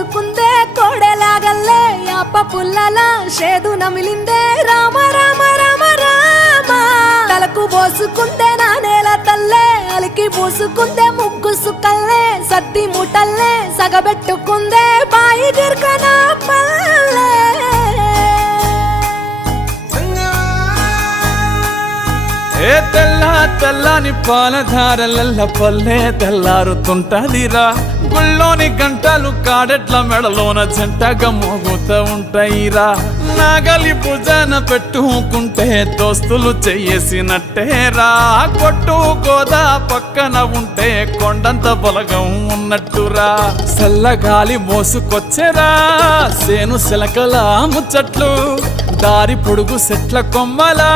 పోసుకుందే కోడెలాగల్లే యాప పుల్లల షేదు నమిలిందే రామ రామ రామ రామ తలకు పోసుకుందే నా నేల తల్లే అలికి పూసుకుందే ముగ్గు సుక్కల్లే సత్తి ముటల్లే సగబెట్టుకుందే బాయి గిర్కన పల్లె ఏ తెల్ల తెల్లని పాలధారలల్ల పల్లె తెల్లారుతుంటదిరా గుళ్ళోని గంటలు కాడెట్ల మెడలోన జంటగా మోగుతూ ఉంటాయిరా నాగలి భుజాన పెట్టుకుంటే దోస్తులు చెయ్యేసినట్టేరా కొట్టు గోదా పక్కన ఉంటే కొండంత బలగం ఉన్నట్టురా చల్లగాలి మోసుకొచ్చెరా సేను శిలకల ముచ్చట్లు దారి పొడుగు సెట్ల కొమ్మలా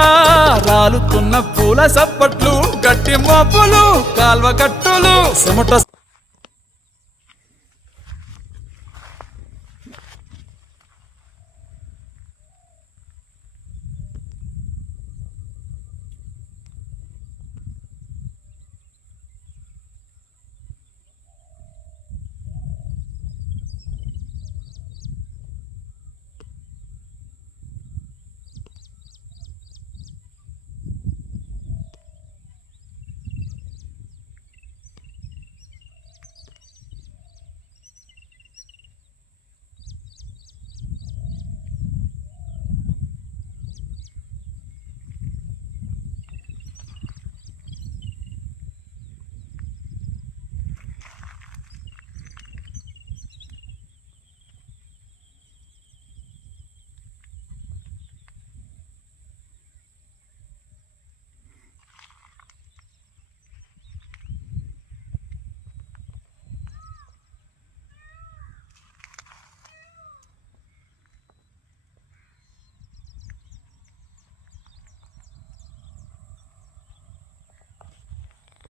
రాలుతున్న పూల సప్పట్లు గట్టి మోపులు కాల్వ కట్టులు చెమట